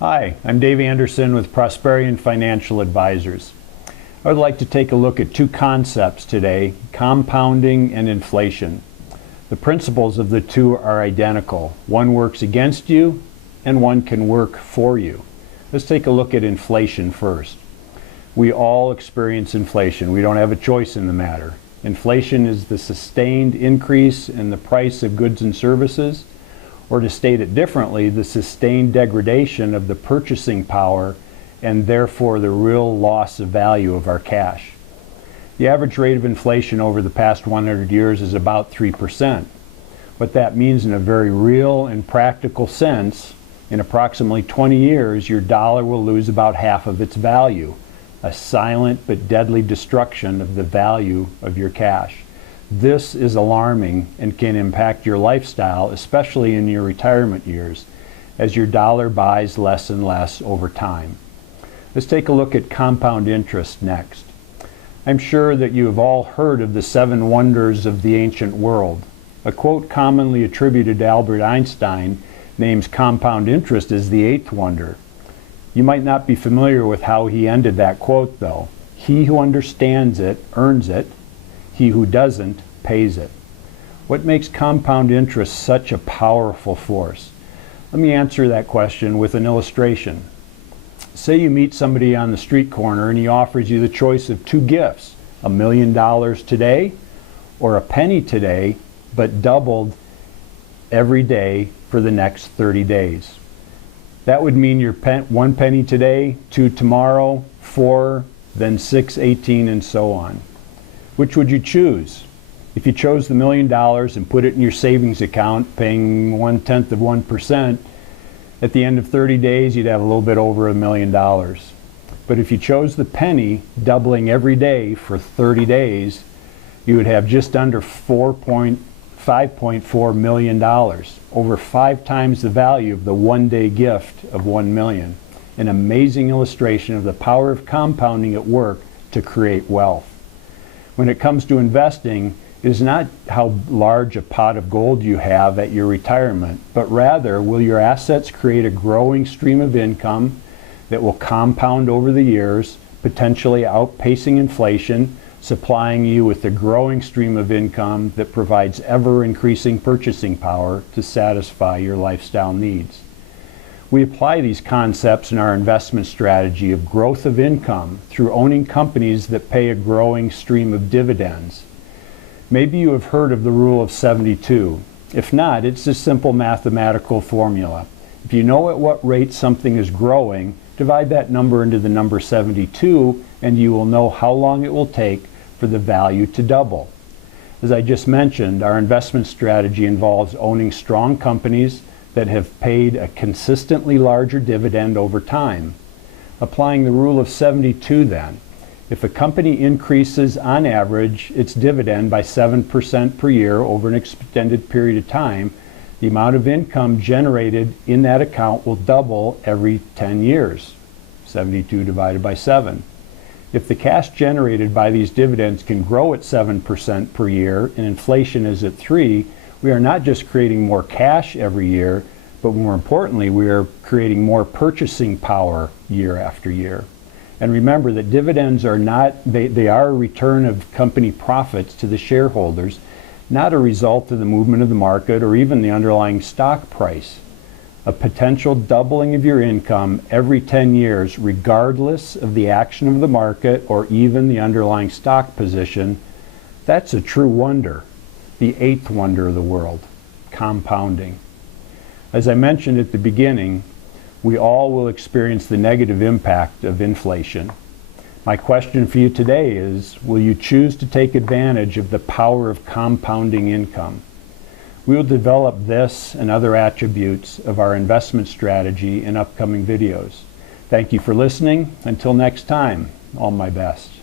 Hi, I'm Dave Anderson with Prosperion Financial Advisors. I would like to take a look at two concepts today, compounding and inflation. The principles of the two are identical. One works against you and one can work for you. Let's take a look at inflation first. We all experience inflation. We don't have a choice in the matter. Inflation is the sustained increase in the price of goods and services, or to state it differently, the sustained degradation of the purchasing power and therefore the real loss of value of our cash. The average rate of inflation over the past 100 years is about 3%. What that means in a very real and practical sense, in approximately 20 years, your dollar will lose about half of its value, a silent but deadly destruction of the value of your cash. This is alarming and can impact your lifestyle, especially in your retirement years, as your dollar buys less and less over time. Let's take a look at compound interest next. I'm sure that you have all heard of the 7 wonders of the ancient world. A quote commonly attributed to Albert Einstein names compound interest as the 8th wonder. You might not be familiar with how he ended that quote, though. He who understands it earns it. He who doesn't pays it. What makes compound interest such a powerful force? Let me answer that question with an illustration. Say you meet somebody on the street corner and he offers you the choice of 2 gifts, $1 million today or a penny today, but doubled every day for the next 30 days. That would mean your 1 penny today, 2 tomorrow, 4, then 6, 18, and so on. Which would you choose? If you chose the $1 million and put it in your savings account, paying 1/10 of 1%, at the end of 30 days, you'd have a little bit over $1 million. But if you chose the penny, doubling every day for 30 days, you would have just under $5.4 million, over 5 times the value of the one-day gift of $1 million. An amazing illustration of the power of compounding at work to create wealth. When it comes to investing, it is not how large a pot of gold you have at your retirement, but rather will your assets create a growing stream of income that will compound over the years, potentially outpacing inflation, supplying you with a growing stream of income that provides ever-increasing purchasing power to satisfy your lifestyle needs. We apply these concepts in our investment strategy of growth of income through owning companies that pay a growing stream of dividends. Maybe you have heard of the rule of 72. If not, it's a simple mathematical formula. If you know at what rate something is growing, divide that number into the number 72 and you will know how long it will take for the value to double. As I just mentioned, our investment strategy involves owning strong companies that have paid a consistently larger dividend over time. Applying the rule of 72 then, if a company increases on average its dividend by 7% per year over an extended period of time, the amount of income generated in that account will double every 10 years. 72 divided by 7. If the cash generated by these dividends can grow at 7% per year and inflation is at 3%, we are not just creating more cash every year, but more importantly, we are creating more purchasing power year after year. And remember that dividends are not, they are a return of company profits to the shareholders, not a result of the movement of the market or even the underlying stock price. A potential doubling of your income every 10 years, regardless of the action of the market or even the underlying stock position, that's a true wonder. The 8th wonder of the world, compounding. As I mentioned at the beginning, we all will experience the negative impact of inflation. My question for you today is, will you choose to take advantage of the power of compounding income? We will develop this and other attributes of our investment strategy in upcoming videos. Thank you for listening. Until next time, all my best.